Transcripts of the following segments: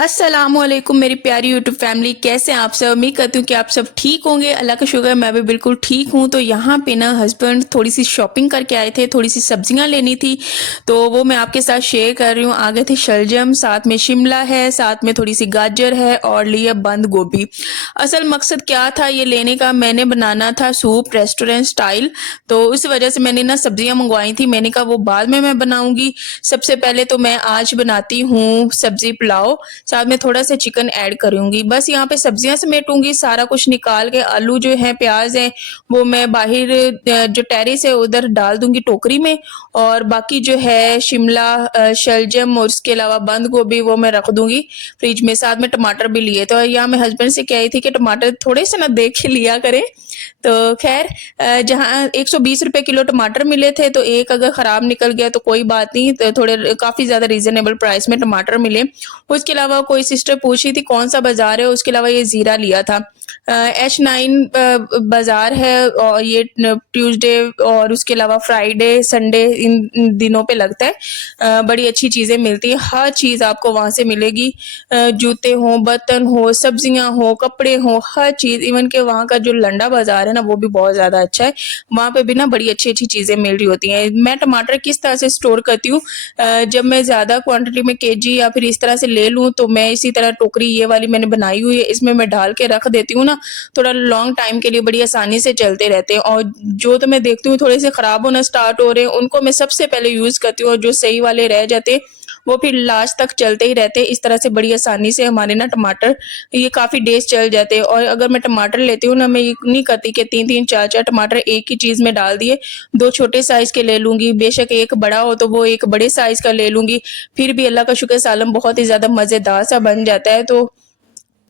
अस्सलामुअलैकुम मेरी प्यारी यूट्यूब फैमिली, कैसे हैं आप सब। उम्मीद करती हूँ कि आप सब ठीक होंगे। अल्लाह का शुक्र है मैं भी बिल्कुल ठीक हूँ। तो यहाँ पे ना हस्बैंड थोड़ी सी शॉपिंग करके आए थे, थोड़ी सी सब्जियां लेनी थी, तो वो मैं आपके साथ शेयर कर रही हूँ। आगे थे शलजम, साथ में शिमला है, साथ में थोड़ी सी गाजर है और लिए बंद गोभी। असल मकसद क्या था ये लेने का, मैंने बनाना था सूप रेस्टोरेंट स्टाइल, तो उस वजह से मैंने ना सब्जियां मंगवाई थी। मैंने कहा वो बाद में मैं बनाऊंगी, सबसे पहले तो मैं आज बनाती हूँ सब्जी पुलाव, साथ में थोड़ा सा चिकन ऐड करूंगी। बस यहाँ पे सब्जियां समेटूंगी, सारा कुछ निकाल के आलू जो है प्याज है वो मैं बाहर जो टेरेस है उधर डाल दूंगी टोकरी में, और बाकी जो है शिमला शलजम और उसके अलावा बंद गोभी वो मैं रख दूंगी फ्रिज में। साथ में टमाटर भी लिए, तो यहाँ मैं हस्बैंड से कह रही थी कि टमाटर थोड़े से ना देख के लिया करें। तो खैर जहाँ 120 रुपए किलो टमाटर मिले थे, तो एक अगर खराब निकल गया तो कोई बात नहीं, तो थोड़े काफी ज्यादा रीजनेबल प्राइस में टमाटर मिले। उसके अलावा कोई सिस्टर पूछ रही थी कौन सा बाजार है, उसके अलावा ये जीरा लिया था। H9 बाजार है, और ये ट्यूसडे और उसके अलावा फ्राइडे संडे इन दिनों पे लगता है। बड़ी अच्छी चीजें मिलती है, हर चीज आपको वहां से मिलेगी। जूते हो, बर्तन हो, सब्जियां हो, कपड़े हो, हर चीज। इवन के वहाँ का जो लंडा बाजार है ना वो भी बहुत ज्यादा अच्छा है। वहां पे भी ना बड़ी अच्छी अच्छी चीजें मिल रही होती हैं। मैं टमाटर किस तरह से स्टोर करती हूँ, जब मैं ज्यादा क्वांटिटी में केजी या फिर इस तरह से ले लूं, तो मैं इसी तरह टोकरी ये वाली मैंने बनाई हुई है, इसमें मैं डाल के रख देती हूँ ना, थोड़ा लॉन्ग टाइम के लिए बड़ी आसानी से चलते रहते हैं। और जो तो मैं देखती हूँ थोड़े से खराब होना स्टार्ट हो रहे हैं, उनको मैं सबसे पहले यूज करती हूँ, और जो सही वाले रह जाते हैं वो फिर लास्ट तक चलते ही रहते हैं। इस तरह से बड़ी आसानी से हमारे ना टमाटर ये काफी डेज चल जाते हैं। और अगर मैं टमाटर लेती हूँ ना, मैं ये नहीं करती कि तीन तीन चार चार टमाटर एक ही चीज में डाल दिए। दो छोटे साइज के ले लूंगी, बेशक एक बड़ा हो तो वो एक बड़े साइज का ले लूंगी, फिर भी अल्लाह का शुक्र सालम बहुत ही ज्यादा मजेदार सा बन जाता है। तो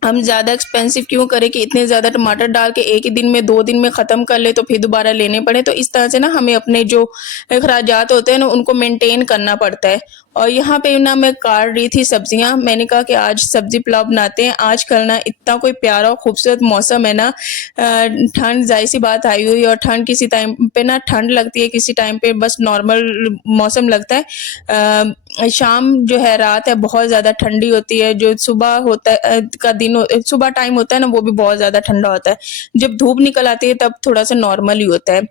हम ज्यादा एक्सपेंसिव क्यों करें कि इतने ज्यादा टमाटर डाल के एक ही दिन में 2 दिन में खत्म कर ले, तो फिर दोबारा लेने पड़े। तो इस तरह से ना हमें अपने जो अखराजात होते हैं ना उनको मेंटेन करना पड़ता है। और यहाँ पे ना मैं काट रही थी सब्जियां, मैंने कहा कि आज सब्जी पुलाव बनाते हैं। आजकल ना इतना कोई प्यारा और खूबसूरत मौसम है ना, ठंड जाहिर सी बात आई हुई है, और ठंड किसी टाइम पे ना ठंड लगती है, किसी टाइम पे बस नॉर्मल मौसम लगता है। शाम जो है रात है बहुत ज्यादा ठंडी होती है, जो सुबह होता है का दिन सुबह टाइम होता है ना वो भी बहुत ज्यादा ठंडा होता है। जब धूप निकल आती है तब थोड़ा सा नॉर्मल ही होता है।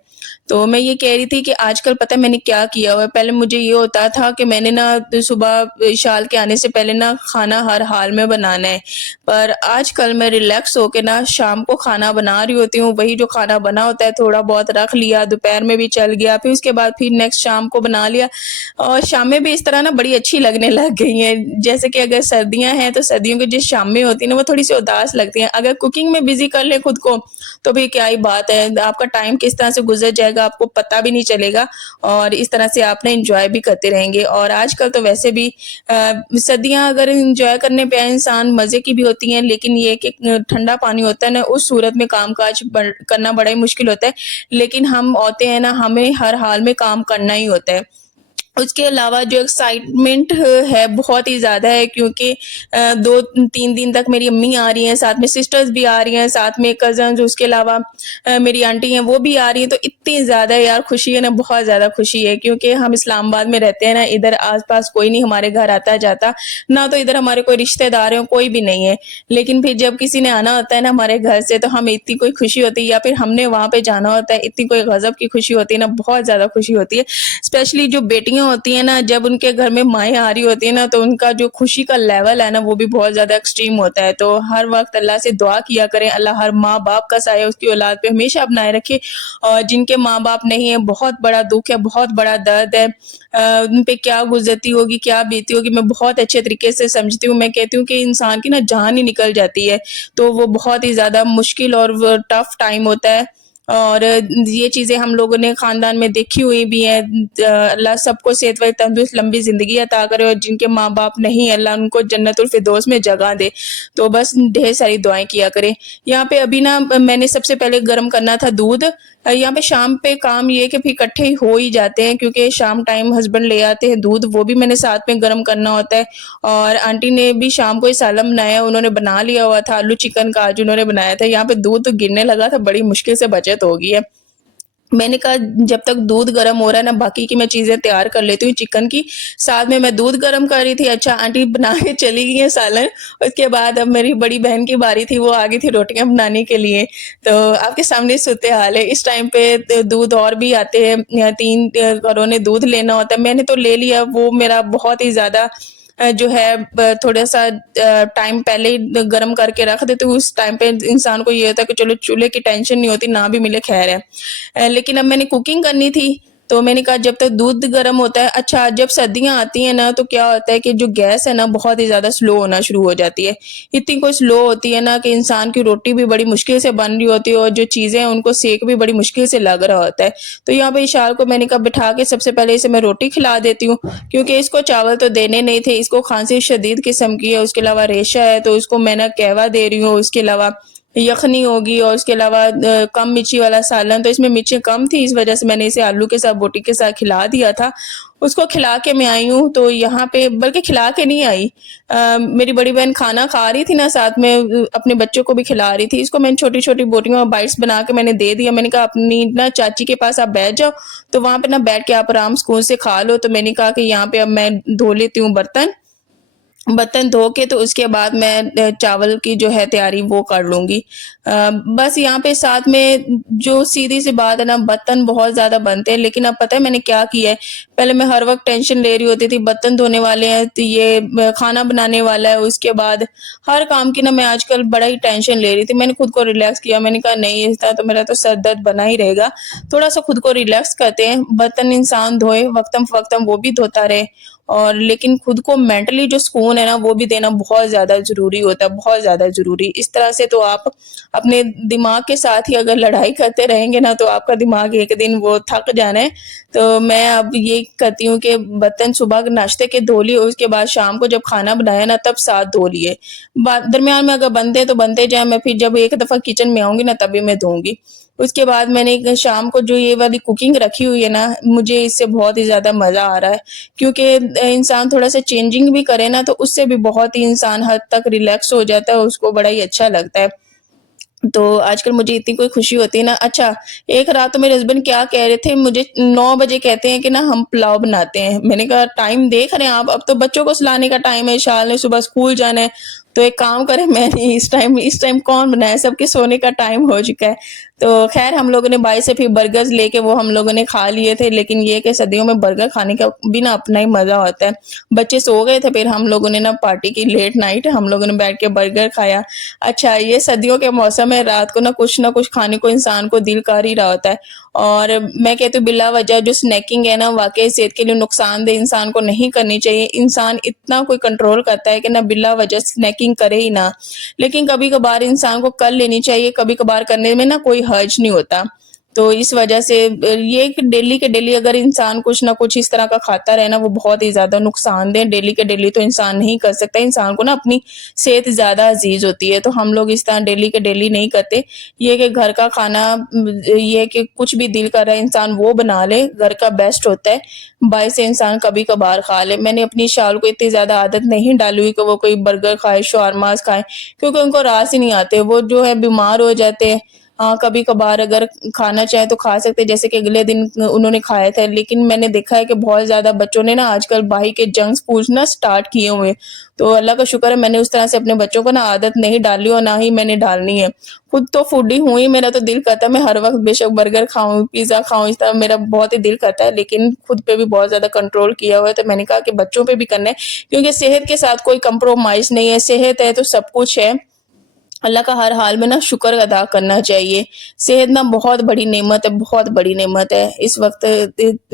तो मैं ये कह रही थी कि आजकल पता है मैंने क्या किया हुआ है। पहले मुझे ये होता था कि मैंने ना सुबह इशाल के आने से पहले ना खाना हर हाल में बनाना है, पर आजकल मैं रिलैक्स होके ना शाम को खाना बना रही होती हूँ। वही जो खाना बना होता है थोड़ा बहुत रख लिया, दोपहर में भी चल गया, फिर उसके बाद फिर नेक्स्ट शाम को बना लिया। और शामें भी इस तरह ना बड़ी अच्छी लगने लग गई हैं। जैसे कि अगर सर्दियां हैं तो सर्दियों की जो शामें होती हैं ना वो थोड़ी सी उदास लगती हैं। अगर कुकिंग में बिजी कर ले खुद को तो भी क्या ही बात है, आपका टाइम किस तरह से गुजर जाएगा आपको पता भी नहीं चलेगा, और इस तरह से आपने इंजॉय भी करते रहेंगे। और आजकल तो वैसे भी सर्दियां अगर इंजॉय करने पे आए इंसान मजे की भी होती हैं, लेकिन ये कि ठंडा पानी होता है ना उस सूरत में काम काज करना बड़ा ही मुश्किल होता है। लेकिन हम औरतें हैं ना, हमें हर हाल में काम करना ही होता है। उसके अलावा जो एक्साइटमेंट है बहुत ही ज़्यादा है, क्योंकि 2-3 दिन तक मेरी अम्मी आ रही हैं, साथ में सिस्टर्स भी आ रही हैं, साथ में कज़न्स, उसके अलावा मेरी आंटी हैं वो भी आ रही हैं। तो इतनी ज़्यादा यार खुशी है ना, बहुत ज़्यादा खुशी है, क्योंकि हम इस्लामाबाद में रहते हैं ना, इधर आस-पास कोई नहीं हमारे घर आता-जाता, ना तो इधर हमारे कोई रिश्तेदार हैं, कोई भी नहीं है। लेकिन फिर जब किसी ने आना होता है ना हमारे घर से, तो हमें इतनी कोई खुशी होती है, या फिर हमने वहाँ पे जाना होता है, इतनी कोई गज़ब की खुशी होती है ना, बहुत ज़्यादा खुशी होती है। स्पेशली जो बेटियां होती हैं ना, जब उनके घर में माएँ आ रही होती है ना, तो उनका जो खुशी का लेवल है ना वो भी बहुत ज्यादा एक्सट्रीम होता है। तो हर वक्त अल्लाह से दुआ किया करें, अल्लाह हर माँ बाप का साया उसकी औलाद पे हमेशा बनाए रखे। और जिनके माँ बाप नहीं है बहुत बड़ा दुख है, बहुत बड़ा दर्द है। उन पे क्या गुजरती होगी, क्या बीती होगी, मैं बहुत अच्छे तरीके से समझती हूँ। मैं कहती हूँ कि इंसान की ना जान ही निकल जाती है, तो वो बहुत ही ज्यादा मुश्किल और टफ टाइम होता है। और ये चीज़ें हम लोगों ने ख़ानदान में देखी हुई भी हैं। अल्लाह सबको सेहत व तंदुरुस्त लंबी ज़िंदगी अता करे, और जिनके माँ-बाप नहीं अल्लाह उनको जन्नतुल फ़िरदौस में जगह दे। तो बस ढेर सारी दुआएँ किया करें। यहाँ पे अभी ना मैंने सबसे पहले गरम करना था दूध। यहाँ पे शाम पे काम ये है कि फिर इकट्ठे ही हो ही जाते हैं, क्योंकि शाम टाइम हस्बैंड ले आते हैं दूध, वो भी मैंने साथ में गरम करना होता है। और आंटी ने भी शाम को ही सालन बनाया, उन्होंने बना लिया हुआ था, आलू चिकन का आज उन्होंने बनाया था। यहाँ पे दूध तो गिरने लगा था, बड़ी मुश्किल से बचत हो गई है। मैंने कहा जब तक दूध गर्म हो रहा है ना, बाकी की मैं चीज़ें तैयार कर लेती हूँ चिकन की। साथ में मैं दूध गर्म कर रही थी, अच्छा आंटी बना के चली गई हैं सालन। उसके बाद अब मेरी बड़ी बहन की बारी थी, वो आ गई थी रोटियाँ बनाने के लिए। तो आपके सामने सूरत-ए-हाल है। इस टाइम पे दूध और भी आते हैं, 3 घरों ने दूध लेना होता है। मैंने तो ले लिया, वो मेरा बहुत ही ज़्यादा जो है थोड़ा-सा टाइम पहले ही गर्म करके रख देती हूँ। उस टाइम पे इंसान को ये होता है कि चलो चूल्हे की टेंशन नहीं होती, ना भी मिले खैर है। लेकिन अब मैंने कुकिंग करनी थी, तो मैंने कहा जब तक दूध गर्म होता है। अच्छा, जब सर्दियाँ आती हैं ना, तो क्या होता है कि जो गैस है ना बहुत ही ज़्यादा स्लो होना शुरू हो जाती है। इतनी कोई स्लो होती है ना कि इंसान की रोटी भी बड़ी मुश्किल से बन रही होती है और जो चीज़ें हैं उनको सेक भी बड़ी मुश्किल से लग रहा होता है। तो यहाँ पे इशार को मैंने कहा बिठा के सबसे पहले इसे मैं रोटी खिला देती हूँ, क्योंकि इसको चावल तो देने नहीं थे, इसको खाँसी शदीद किस्म की है, उसके अलावा रेशा है, तो उसको मैं ना कहवा दे रही हूँ, उसके अलावा यखनी होगी और उसके अलावा कम मिर्ची वाला सालन, तो इसमें मिर्चें कम थी, इस वजह से मैंने इसे आलू के साथ बोटी के साथ खिला दिया था। उसको खिला के मैं आई हूँ, तो यहाँ पे बल्कि खिला के नहीं आई, मेरी बड़ी बहन खाना खा रही थी ना, साथ में अपने बच्चों को भी खिला रही थी। इसको मैंने छोटी-छोटी बोटियों और बाइट्स बना के मैंने दे दिया। मैंने कहा अपनी ना चाची के पास आप बैठ जाओ, तो वहाँ पे ना बैठ के आप आराम सुकून से खा लो। तो मैंने कहा कि यहाँ पे अब मैं धो लेती हूँ बर्तन। बर्तन धो के तो उसके बाद मैं चावल की जो है तैयारी वो कर लूँगी। बस यहाँ पे साथ में जो सीधी-सी बात है ना, बर्तन बहुत ज़्यादा बनते हैं, लेकिन अब पता है मैंने क्या किया है, पहले मैं हर वक़्त टेंशन ले रही होती थी, बर्तन धोने वाले हैं, तो ये खाना बनाने वाला है, उसके बाद हर काम की ना मैं आजकल बड़ा ही टेंशन ले रही थी। मैंने खुद को रिलैक्स किया, मैंने कहा नहीं इस तरह तो मेरा तो सर दर्द बना ही रहेगा, थोड़ा-सा खुद को रिलैक्स करते हैं, बर्तन इंसान धोए, वक़्तम-फ़वक़्तम वो भी धोता रहे। और लेकिन खुद को मेंटली जो सुकून है ना, वो भी देना बहुत ज़्यादा ज़रूरी होता है, बहुत ज़्यादा ज़रूरी। इस तरह से तो आप अपने दिमाग के साथ ही अगर लड़ाई करते रहेंगे ना, तो आपका दिमाग एक दिन वो थक जाना है। तो मैं अब ये करती हूँ कि बर्तन सुबह नाश्ते के धो लिए, उसके बाद शाम को जब खाना बनाया ना, तब साथ धो लिए। दरमियान में अगर बनते हैं, तो बनते जाएँ, मैं फिर जब एक दफ़ा किचन में आऊँगी ना, तभी मैं धोऊँगी। उसके बाद मैंने एक शाम को जो ये वाली कुकिंग रखी हुई है ना, मुझे इससे बहुत ही ज़्यादा मज़ा आ रहा है। क्योंकि इंसान थोड़ा-सा चेंजिंग भी करे ना, तो उससे भी बहुत ही इंसान हद तक रिलैक्स हो जाता है, उसको बड़ा ही अच्छा लगता है। तो आजकल मुझे इतनी कोई खुशी होती है ना। अच्छा, एक रात तो मेरे हस्बैंड क्या कह रहे थे, मुझे 9 बजे कहते हैं कि ना हम पुलाव बनाते हैं। मैंने कहा टाइम देख रहे हैं आप, अब तो बच्चों को सुलाने का टाइम है, इशाल ने सुबह स्कूल जाना है, तो एक काम करें मैं नहीं, इस टाइम कौन बनाए, सबके सोने का टाइम हो चुका है। तो ख़ैर हम लोगों ने बाहर से फिर बर्गर्स लेके वो हम लोगों ने खा लिए थे, लेकिन ये है कि सर्दियों में बर्गर खाने का भी ना अपना ही मज़ा होता है। बच्चे सो गए थे, फिर हम लोगों ने ना पार्टी की लेट नाइट, हम लोगों ने बैठ के बर्गर खाया। अच्छा, ये सर्दियों के मौसम में रात को ना कुछ खाने को इंसान को दिल कर ही रहा होता है। और मैं कहती हूँ बिला वजह जो स्नैकिंग है ना, वाक़ई सेहत के लिए नुकसानदेह इंसान को नहीं करनी चाहिए। इंसान इतना कोई कंट्रोल करता है कि ना बिला वजह स्नैकिंग करे ही ना। लेकिन कभी-कभार इंसान को कर लेनी चाहिए, कभी-कभार करने में ना कोई हर्ज नहीं होता। तो इस वजह से ये कि डेली के डेली अगर इंसान कुछ ना कुछ इस तरह का खाता रहे ना, वो बहुत ही ज़्यादा नुकसानदेह, डेली के डेली तो इंसान नहीं कर सकता। इंसान को ना अपनी सेहत ज़्यादा अज़ीज़ होती है, तो हम लोग इस तरह डेली के डेली नहीं करते। ये कि घर का खाना ये है कि कुछ भी दिल कर रहा है इंसान वो बना ले, घर का बेस्ट होता है। बाहर से इंसान कभी-कभार खा ले। मैंने अपनी शाल को इतनी ज़्यादा आदत नहीं डाली हुई कि वो कोई बर्गर खाए, शवारमास खाए, क्योंकि उनको रास ही नहीं आते। वो जो है बीमार हो जाते हैं। हाँ, कभी-कभार अगर खाना चाहें तो खा सकते हैं, जैसे कि अगले दिन उन्होंने खाया था। लेकिन मैंने देखा है कि बहुत ज़्यादा बच्चों ने ना आजकल बाहर के जंक फूड्स ना स्टार्ट किए हुए हैं। तो अल्लाह का शुक्र है मैंने उस तरह से अपने बच्चों को ना आदत नहीं डाली और ना ही मैंने डालनी है। खुद तो फूडी हूँ ही, मेरा तो दिल करता है मैं हर वक़्त बेशक बर्गर खाऊँ, पिज़्ज़ा खाऊँ, इस तरह मेरा बहुत ही दिल करता है, लेकिन खुद पे भी बहुत ज़्यादा कंट्रोल किया हुआ है। तो मैंने कहा कि बच्चों पे भी करना है, क्योंकि सेहत के साथ कोई कंप्रोमाइज़ नहीं है, सेहत है तो सब कुछ है। अल्लाह का हर हाल में ना शुक्र अदा करना चाहिए। सेहत ना बहुत बड़ी नेमत है, बहुत बड़ी नेमत है। इस वक़्त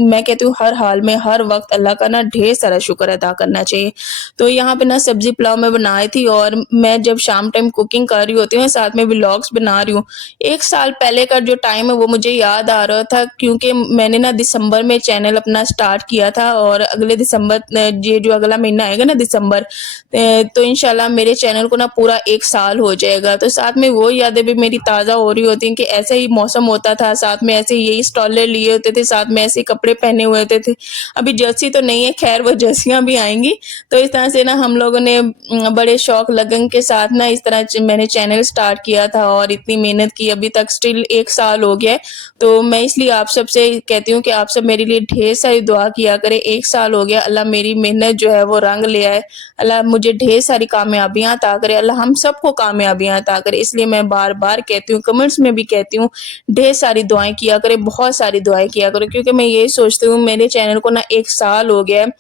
मैं कहती हूँ हर हाल में, हर वक़्त अल्लाह का ना ढेर सारा शुक्र अदा करना चाहिए। तो यहाँ पे ना सब्ज़ी पुलाव मैं बनाई थी और मैं जब शाम टाइम कुकिंग कर रही होती हूँ, साथ में व्लॉग्स बना रही हूँ। 1 साल पहले का जो टाइम है वो मुझे याद आ रहा था, क्योंकि मैंने ना दिसंबर में चैनल अपना स्टार्ट किया था और अगले दिसंबर ये जो अगला महीना आएगा ना दिसंबर, तो इंशाल्लाह मेरे चैनल को ना पूरा 1 साल हो जाएगा। रहेगा। तो साथ में वो यादें भी मेरी ताज़ा हो रही होती हैं कि ऐसे ही मौसम होता था, साथ में ऐसे यही स्टॉले लिए होते थे, साथ में ऐसे ही कपड़े पहने हुए होते थे। अभी जर्सी तो नहीं है, ख़ैर वो जर्सियाँ भी आएँगी। तो इस तरह से ना हम लोगों ने बड़े शौक लगन के साथ ना इस तरह मैंने चैनल स्टार्ट किया था और इतनी मेहनत की, अभी तक स्टिल 1 साल हो गया है। तो मैं इसलिए आप सबसे कहती हूँ कि आप सब मेरे लिए ढेर सारी दुआ किया करें। 1 साल हो गया, अल्लाह मेरी मेहनत जो है वो रंग ले आए। अल्लाह मुझे ढेर सारी कामयाबियाँ अता करे, अल्लाह हम सबको कामयाबियाँ अता करे। इसलिए मैं बार-बार कहती हूँ, कमेंट्स में भी कहती हूँ, ढेर सारी दुआएँ किया करें, बहुत सारी दुआएँ किया करें, क्योंकि मैं यही सोचती हूँ मेरे चैनल को ना 1 साल हो गया है,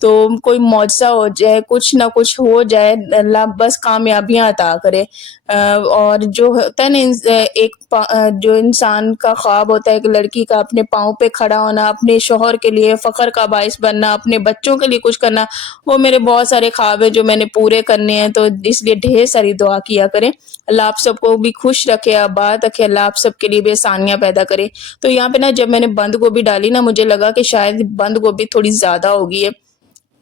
तो कोई मौजज़ा हो जाए, कुछ ना कुछ हो जाए, अल्लाह बस कामयाबियाँ अता करे। और जो होता है ना जो इंसान का ख्वाब होता है, एक लड़की का अपने पाँव पे खड़ा होना, अपने शौहर के लिए फ़ख्र का बाइस बनना, अपने बच्चों के लिए कुछ करना, वो मेरे बहुत सारे ख्वाब हैं जो मैंने पूरे करने हैं, तो इसलिए ढेर सारी दुआ किया करें। अल्लाह आप सबको भी खुश रखे, आबाद रखे, अल्लाह आप सबके लिए भी आसानियाँ पैदा करे। तो यहाँ पे ना जब मैंने बंद गोभी डाली ना, मुझे लगा कि शायद बंद गोभी थोड़ी ज़्यादा हो गई है।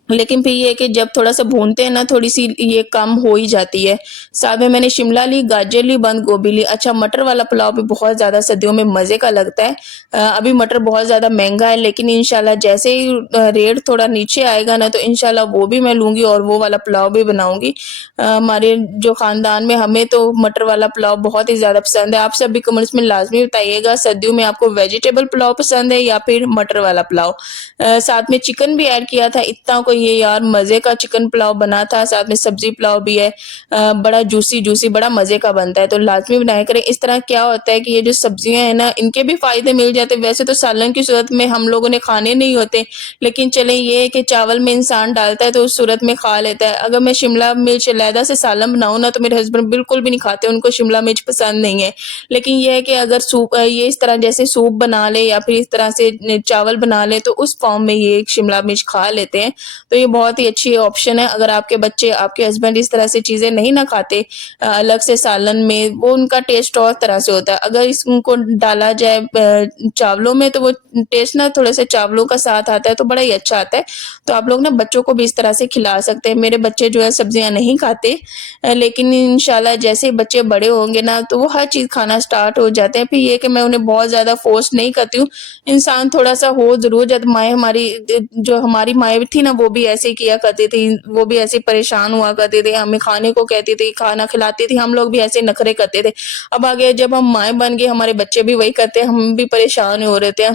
लेकिन फिर ये है कि जब थोड़ा-सा भूनते हैं ना, थोड़ी-सी ये कम हो ही जाती है। साथ में मैंने शिमला ली, गाजर ली, बंद गोभी ली। अच्छा, मटर वाला पुलाव भी बहुत ज़्यादा सर्दियों में मज़े का लगता है। अभी मटर बहुत ज़्यादा महँगा है, लेकिन इंशाल्लाह जैसे ही रेट थोड़ा नीचे आएगा ना, तो इंशाल्लाह वो भी मैं लूँगी और वो वाला पुलाव भी बनाऊँगी। हमारे जो ख़ानदान में हमें तो मटर वाला पुलाव बहुत ही ज़्यादा पसंद है। आप सब भी कमेंट्स में लाज़मी बताइएगा, सर्दियों में आपको वेजिटेबल पुलाव पसंद है या फिर मटर वाला पुलाव? साथ में चिकन भी ऐड किया था, इतना कोई ये यार मज़े का चिकन पुलाव बना था, साथ में सब्ज़ी पुलाव भी है। बड़ा जूसी-जूसी बड़ा मज़े का बनता है, तो लाज़मी बनाया करें। इस तरह क्या होता है कि ये जो सब्ज़ियाँ हैं ना, इनके भी फ़ायदे मिल जाते हैं। वैसे तो सालन की सूरत में हम लोगों ने खाने नहीं होते, लेकिन चलें ये है कि चावल में इंसान डालता है तो उस सूरत में खा लेता है। अगर मैं शिमला मिर्च अलहदा से सालन बनाऊँ ना, तो मेरे हस्बैंड बिल्कुल भी नहीं खाते, उनको शिमला मिर्च पसंद नहीं है। लेकिन ये है कि अगर ये इस तरह जैसे सूप बना लें या फिर इस तरह से चावल बना लें, तो उस फॉर्म में ये शिमला मिर्च खा लेते हैं। तो ये बहुत ही अच्छी ऑप्शन है। अगर आपके बच्चे, आपके हस्बैंड इस तरह से चीज़ें नहीं ना खाते अलग से सालन में, वो उनका टेस्ट और तरह से होता है। अगर उनको डाला जाए चावलों में, तो वो टेस्ट ना थोड़े-से चावलों का साथ आता है, तो बड़ा ही अच्छा आता है। तो आप लोग ना बच्चों को भी इस तरह से खिला सकते हैं। मेरे बच्चे जो है सब्जियाँ नहीं खाते, लेकिन इंशाल्लाह जैसे ही बच्चे बड़े होंगे ना, तो वो हर चीज़ खाना स्टार्ट हो जाते हैं। फिर ये है कि मैं उन्हें बहुत ज़्यादा फ़ोर्स नहीं करती हूँ। इंसान थोड़ा-सा हो ज़रूर, जब माएँ हमारी जो हमारी माएँ थी ना, वो भी ऐसे ही किया करती थी, वो भी ऐसे ही परेशान हुआ करती थी, हमें खाने को कहती थी, खाना खिलाती थी, हम लोग भी ऐसे नखरे करते थे। अब आगे जब हम माएँ बन गए, हमारे बच्चे भी वही करते हैं, हम भी परेशान हो रहे थे।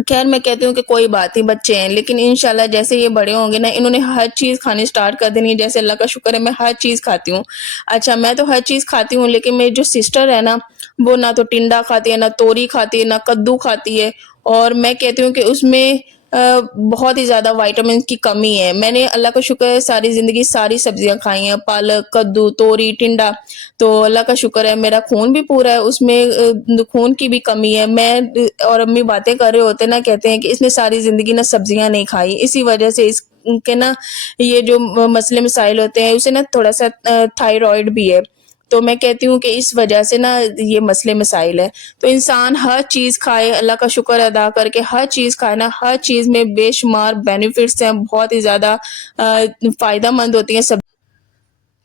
खैर मैं कहती हूँ कि कोई बात नहीं, बच्चे हैं, लेकिन इंशाल्लाह जैसे ये बड़े होंगे ना, इन्होंने हर चीज़ खानी स्टार्ट कर देनी है। जैसे अल्लाह का शुक्र है, मैं हर चीज़ खाती हूँ। अच्छा, मैं तो हर चीज़ खाती हूँ, लेकिन मेरी जो सिस्टर है ना, वो ना तो टिंडा खाती है, ना तोरी खाती है, ना कद्दू खाती है, और मैं कहती हूँ कि उसमें बहुत ही ज़्यादा विटामिन की कमी है। मैंने अल्लाह का शुक्र है सारी ज़िंदगी सारी सब्जियाँ खाई हैं, पालक, कद्दू, तोरी, टिंडा, तो अल्लाह का शुक्र है मेरा खून भी पूरा है, उसमें खून की भी कमी है। मैं और अम्मी बातें कर रहे होते हैं ना, कहते हैं कि इसने सारी ज़िंदगी ना सब्जियाँ नहीं खाई, इसी वजह से इसके ना ये जो मसले मसाइल होते हैं, उसे ना थोड़ा-सा थायरॉइड भी है। तो मैं कहती हूँ कि इस वजह से ना ये मसले मसाइल है। तो इंसान हर चीज़ खाए, अल्लाह का शुक्र अदा करके हर चीज़ खाए ना, हर चीज़ में बेशुमार बेनिफिट्स हैं, बहुत ही ज़्यादा फ़ायदेमंद होती हैं सब।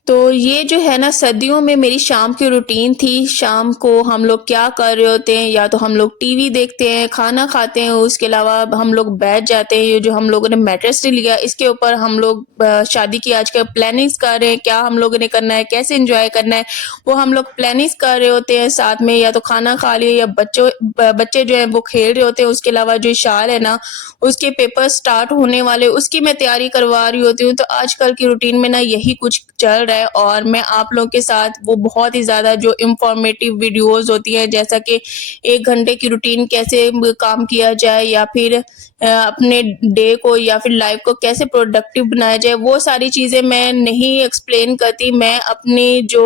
तो ये जो है ना, सर्दियों में मेरी शाम की रूटीन थी। शाम को हम लोग क्या कर रहे होते हैं, या तो हम लोग टीवी देखते हैं, खाना खाते हैं, उसके अलावा हम लोग बैठ जाते हैं। ये जो हम लोगों ने मैट्रेस लिया, इसके ऊपर हम लोग शादी की आजकल प्लानिंग्स कर रहे हैं, क्या हम लोगों ने करना है, कैसे एंजॉय करना है, वो हम लोग प्लानिंग्स कर रहे होते हैं। साथ में या तो खाना खा लिया, या बच्चे जो है वो खेल रहे होते हैं। उसके अलावा जो इशार है ना, उसके पेपर स्टार्ट होने वाले, उसकी मैं तैयारी करवा रही होती हूँ। तो आजकल की रूटीन में ना यही कुछ चल रहा है, और मैं आप लोगों के साथ वो बहुत ही ज़्यादा जो इन्फॉर्मेटिव वीडियोज़ होती हैं, जैसा कि 1 घंटे की रूटीन कैसे काम किया जाए, या फिर अपने डे को या फिर लाइफ को कैसे प्रोडक्टिव बनाया जाए, वो सारी चीज़ें मैं नहीं एक्सप्लेन करती। मैं अपनी जो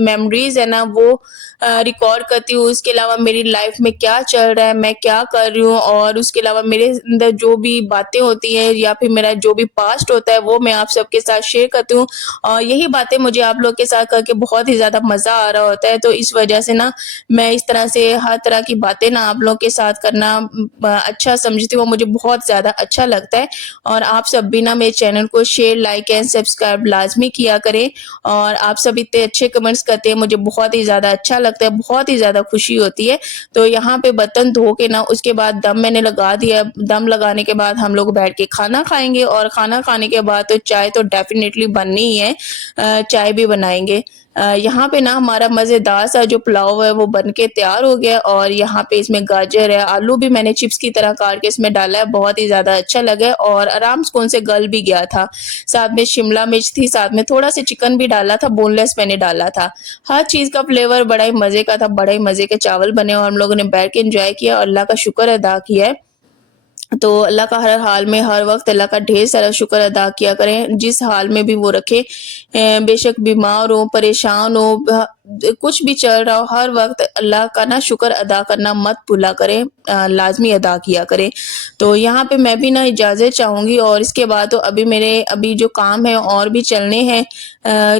मेमोरीज़ है ना, वो रिकॉर्ड करती हूँ। उसके अलावा मेरी लाइफ में क्या चल रहा है, मैं क्या कर रही हूँ, और उसके अलावा मेरे अंदर जो भी बातें होती हैं या फिर मेरा जो भी पास्ट होता है, वो मैं आप सबके साथ शेयर करती हूँ। यही बातें मुझे आप लोग के साथ करके बहुत ही ज़्यादा मज़ा आ रहा होता है, तो इस वजह से ना मैं इस तरह से हर तरह की बातें ना आप लोग के साथ करना अच्छा समझती हूँ, मुझे बहुत ज़्यादा अच्छा लगता है। और आप सब भी ना मेरे चैनल को शेयर, लाइक एंड सब्सक्राइब लाज़मी किया करें। और आप सब इतने अच्छे कमेंट्स करते हैं, मुझे बहुत ही ज़्यादा अच्छा लगता है, बहुत ही ज़्यादा खुशी होती है। तो यहाँ पे बर्तन धो के ना उसके बाद दम मैंने लगा दिया, दम लगाने के बाद हम लोग बैठ के खाना खाएँगे और खाना खाने के बाद तो चाय तो डेफ़िनेटली बननी ही है। चाय भी बनाएँगे। यहाँ पे ना हमारा मज़ेदार सा जो पुलाव है वो बन के तैयार हो गया और यहाँ पे इसमें गाजर है, आलू भी मैंने चिप्स की तरह काट के इसमें डाला है, बहुत ही ज़्यादा अच्छा लगा है और आराम सुकून से गल भी गया था। साथ में शिमला मिर्च थी, साथ में थोड़ा-सा चिकन भी डाला था, बोनलेस मैंने डाला था। हर चीज़ का फ्लेवर बड़ा ही मज़े का था, बड़े ही मज़े के चावल बने और हम लोगों ने बैठ के एन्जॉय किया और अल्लाह का शुक्र अदा किया है। तो अल्लाह का हर हाल में, हर वक़्त अल्लाह का ढेर सारा शुक्र अदा किया करें, जिस हाल में भी वो रखे। बेशक बीमार हो, परेशान हो, कुछ भी चल रहा हो, हर वक़्त अल्लाह का ना शुक्र अदा करना मत भूला करें, लाज़मी अदा किया करें। तो यहाँ पे मैं भी ना इजाज़त चाहूँगी और इसके बाद तो अभी जो काम है और भी चलने हैं।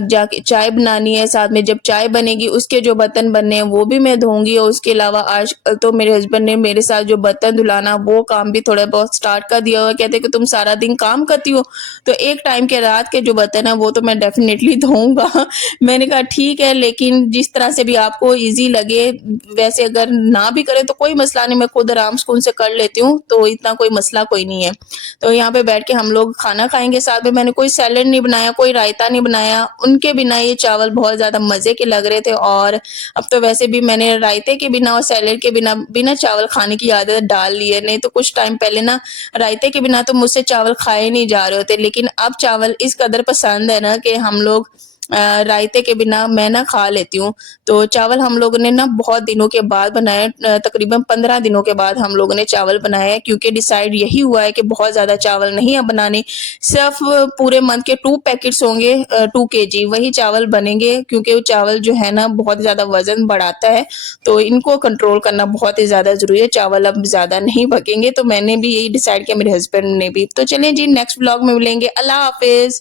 जाके चाय बनानी है, साथ में जब चाय बनेगी उसके जो बर्तन बनने हैं वो भी मैं धोऊँगी और उसके अलावा आजकल तो मेरे हस्बैंड ने मेरे साथ जो बर्तन धुलाना वो काम भी थोड़ा बहुत स्टार्ट कर दिया हुआ है। कहते हैं कि तुम सारा दिन काम करती हो, तो एक टाइम के रात के जो बर्तन हैं वो तो मैं डेफ़िनेटली धोऊँगा। मैंने कहा ठीक है, लेकिन जिस तरह से भी आपको ईज़ी लगे, वैसे अगर ना भी करें तो कोई मसला नहीं, मैं खुद आराम सुकून से कर लेती हूँ, तो इतना कोई मसला कोई नहीं है। तो यहाँ पे बैठ के हम लोग खाना खाएँगे, साथ में मैंने कोई सैलेड नहीं बनाया, कोई रायता नहीं बनाया, उनके बिना ये चावल बहुत ज़्यादा मज़े के लग रहे थे और अब तो वैसे भी मैंने रायते के बिना और सैलेड के बिना चावल खाने की आदत डाल ली है, नहीं तो कुछ टाइम पहले ना रायते के बिना तो मुझसे चावल खाए नहीं जा रहे होते, लेकिन अब चावल इस कदर पसंद है ना कि हम लोग रायते के बिना मैं ना खा लेती हूँ। तो चावल हम लोगों ने ना बहुत दिनों के बाद बनाए, तकरीबन 15 दिनों के बाद हम लोगों ने चावल बनाए हैं, क्योंकि डिसाइड यही हुआ है कि बहुत ज़्यादा चावल नहीं अब बनाने, सिर्फ़ पूरे मंथ के 2 पैकेट्स होंगे, 2 केजी वही चावल बनेंगे, क्योंकि वो चावल जो है ना बहुत ज़्यादा वज़न बढ़ाता है, तो इनको कंट्रोल करना बहुत ही ज़्यादा ज़रूरी है, चावल अब ज़्यादा नहीं पकेंगे, तो मैंने भी यही डिसाइड किया, मेरे हस्बैंड ने भी। तो चलिए जी, नेक्स्ट व्लॉग में मिलेंगे, अल्लाह हाफ़िज़।